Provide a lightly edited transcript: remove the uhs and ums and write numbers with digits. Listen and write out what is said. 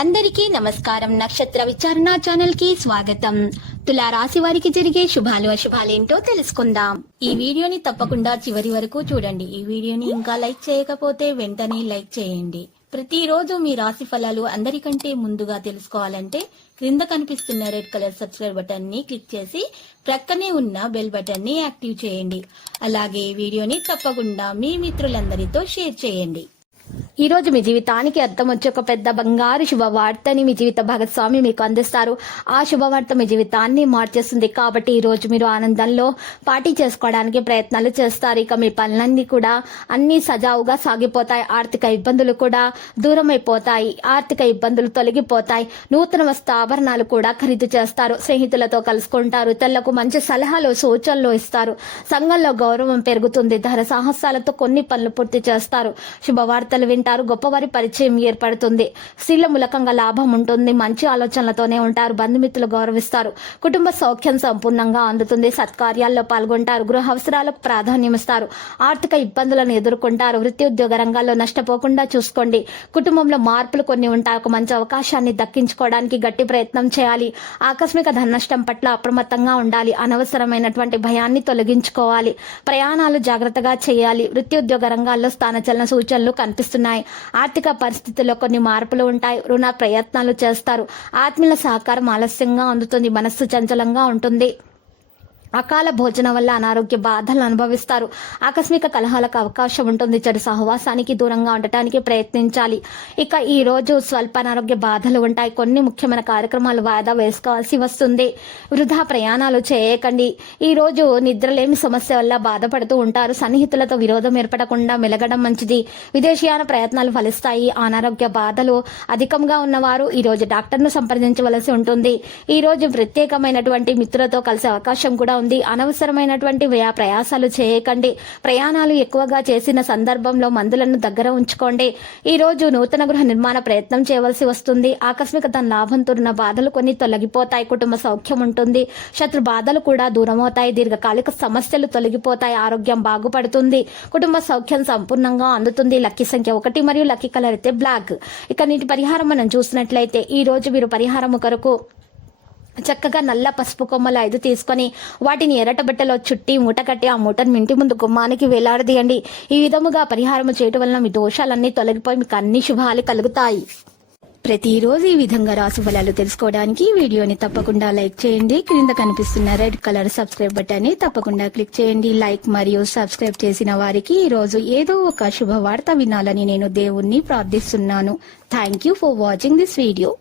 అందరికీ నమస్కారం. నక్షత్ర విచారణ ఛానల్ కి స్వాగతం. తులా రాశి వారికి జరిగే శుభాలు అశుభాలేంటో తెలుసుకుందాం. ఈ వీడియోని తప్పకుండా చివరి వరకు చూడండి. ఈ వీడియోని ఇంకా లైక్ చేయకపోతే వెంటనే లైక్ చేయండి. ప్రతిరోజు మీ రాశి ఫలాలు అందరికంటే ముందుగా తెలుసుకోవాలంటే క్రింద కనిపిస్తున్న రెడ్ కలర్ సబ్స్క్రైబ్ బటన్ ని క్లిక్ చేసి ప్రక్కనే ఉన్న బెల్ బటన్ ని యాక్టివ్ చేయండి. అలాగే ఈ వీడియోని తప్పకుండా మీ మిత్రులందరితో షేర్ చేయండి. ఈ రోజు మీ జీవితానికి అర్థం వచ్చే ఒక పెద్ద బంగారు శుభవార్తని మీ జీవిత భాగస్వామి మీకు అందిస్తారు. ఆ శుభవార్త మీ జీవితాన్ని మార్చేస్తుంది. కాబట్టి ఈ రోజు మీరు ఆనందంలో పార్టీ చేసుకోవడానికి ప్రయత్నాలు చేస్తారు. ఇక మీ పనులన్నీ కూడా అన్ని సజావుగా సాగిపోతాయి. ఆర్థిక ఇబ్బందులు కూడా దూరం అయిపోతాయి. ఆర్థిక ఇబ్బందులు తొలగిపోతాయి. నూతన వస్తు ఆభరణాలు కూడా ఖరీదు చేస్తారు. స్నేహితులతో కలుసుకుంటారు. ఇతరులకు మంచి సలహాలు సూచనలు ఇస్తారు. సంఘంలో గౌరవం పెరుగుతుంది. ధర సాహసాలతో కొన్ని పనులు పూర్తి చేస్తారు. శుభవార్తలు వింటారు. గొప్పవారి పరిచయం ఏర్పడుతుంది. స్త్రీల మూలకంగా లాభం ఉంటుంది. మంచి ఆలోచనలతోనే ఉంటారు. బంధుమిత్రులు గౌరవిస్తారు. కుటుంబ సౌఖ్యం సంపూర్ణంగా అందుతుంది. సత్కార్యాల్లో పాల్గొంటారు. గృహ అవసరాలకు ప్రాధాన్యం ఇస్తారు. ఆర్థిక ఇబ్బందులను ఎదుర్కొంటారు. వృత్తి ఉద్యోగ రంగాల్లో నష్టపోకుండా చూసుకోండి. కుటుంబంలో మార్పులు కొన్ని ఉంటాయి. ఒక మంచి అవకాశాన్ని దక్కించుకోవడానికి గట్టి ప్రయత్నం చేయాలి. ఆకస్మిక ధన నష్టం పట్ల అప్రమత్తంగా ఉండాలి. అనవసరమైనటువంటి భయాన్ని తొలగించుకోవాలి. ప్రయాణాలు జాగ్రత్తగా చేయాలి. వృత్తి ఉద్యోగ రంగాల్లో స్థానచలన సూచనలు కనిపిస్తున్నాయి. ఆర్థిక పరిస్థితుల్లో కొన్ని మార్పులు ఉంటాయి. రుణ ప్రయత్నాలు చేస్తారు. ఆత్మీయుల సహకారం ఆలస్యంగా అందుతుంది. మనస్సు చంచలంగా ఉంటుంది. అకాల భోజనం వల్ల అనారోగ్య బాధలను అనుభవిస్తారు. ఆకస్మిక కలహాలకు అవకాశం ఉంటుంది. చెడు సహవాసానికి దూరంగా ఉండటానికి ప్రయత్నించాలి. ఇక ఈ రోజు స్వల్ప అనారోగ్య బాధలు ఉంటాయి. కొన్ని ముఖ్యమైన కార్యక్రమాలు వాయిదా వేసుకోవాల్సి వస్తుంది. వృధా ప్రయాణాలు చేయకండి. ఈ రోజు నిద్రలేమి సమస్య వల్ల బాధపడుతూ ఉంటారు. సన్నిహితులతో విరోధం ఏర్పడకుండా మెలగడం మంచిది. విదేశీయాన ప్రయత్నాలు ఫలిస్తాయి. అనారోగ్య బాధలు అధికంగా ఉన్నవారు ఈ రోజు డాక్టర్ను సంప్రదించవలసి ఉంటుంది. ఈ రోజు ప్రత్యేకమైనటువంటి మిత్రులతో కలిసే అవకాశం కూడా ఉంది. అనవసరమైనటువంటి ప్రయాసాలు చేయకండి. ప్రయాణాలు ఎక్కువగా చేసిన సందర్భంలో మందులను దగ్గర ఉంచుకోండి. ఈ రోజు నూతన గృహ నిర్మాణ ప్రయత్నం చేయవలసి వస్తుంది. ఆకస్మిక ధన లాభంతో ఉన్న బాధలు కొన్ని తొలగిపోతాయి. కుటుంబ సౌఖ్యం ఉంటుంది. శత్రు బాధలు కూడా దూరమవుతాయి. దీర్ఘకాలిక సమస్యలు తొలగిపోతాయి. ఆరోగ్యం బాగుపడుతుంది. కుటుంబ సౌఖ్యం సంపూర్ణంగా అందుతుంది. లక్కీ సంఖ్య 1 మరియు లక్కీ కలర్ అయితే బ్లాక్. ఇక నీటి పరిహారం మనం చూసినట్లయితే ఈ రోజు మీరు పరిహారం కొరకు చక్కగా నల్ల పసుపు కొమ్మలు 5 తీసుకొని వాటిని ఎర్రట బట్టలో చుట్టి మూట కట్టి ఆ మూటను ఇంటి ముందు గుమ్మానికి వేలాడదీయండి. ఈ విధముగా పరిహారం చేయటం వలన మీ దోషాలన్నీ తొలగిపోయి మీకు అన్ని శుభాలు కలుగుతాయి. ప్రతిరోజు ఈ విధంగా రాశి ఫలాలు తెలుసుకోవడానికి వీడియోని తప్పకుండా లైక్ చేయండి. క్రింద కనిపిస్తున్న రెడ్ కలర్ సబ్స్క్రైబ్ బటన్ ని తప్పకుండా క్లిక్ చేయండి. లైక్ మరియు సబ్స్క్రైబ్ చేసిన వారికి ఈ రోజు ఏదో ఒక శుభవార్త వినాలని నేను దేవుణ్ణి ప్రార్థిస్తున్నాను. Thank you for watching this video.